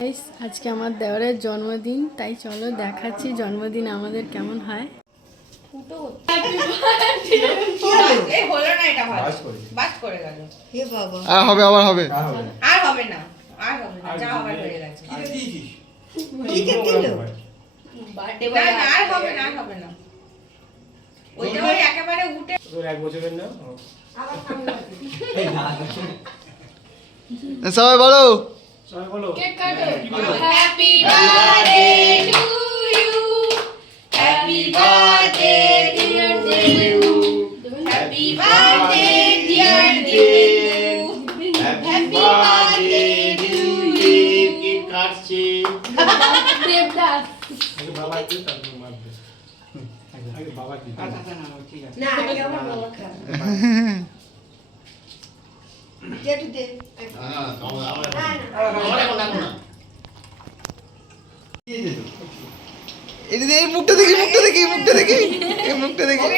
আজকে আমার দেওয়ারের জন্মদিন তাই চলো দেখাচ্ছি জন্মদিন আমাদের কেমন হয়। এই হলো না এটা ভালো বাস করে। বাস করে গেল। হে বাবা। আর হবে আবার হবে। আর হবে না। আর হবে না। আর হবে না। যা হবার হয়ে গেছে। আর দিয়েছিস? লিখে দিল? না না আর হবে না আর হবে না। ওইটা ওই একেবারে উঠে এক বছরের না। সবাই বলো। সবাই বলো। Happy birthday to you happy birthday dear Debu happy birthday dear Debu happy birthday to you Debdas. বাবা আগে বাবা দিয়ে না আগে আমার বাবা খাবে দে এই এই মুখটা দেখি মুখটা দেখি মুখটা দেখি এই মুখটা দেখি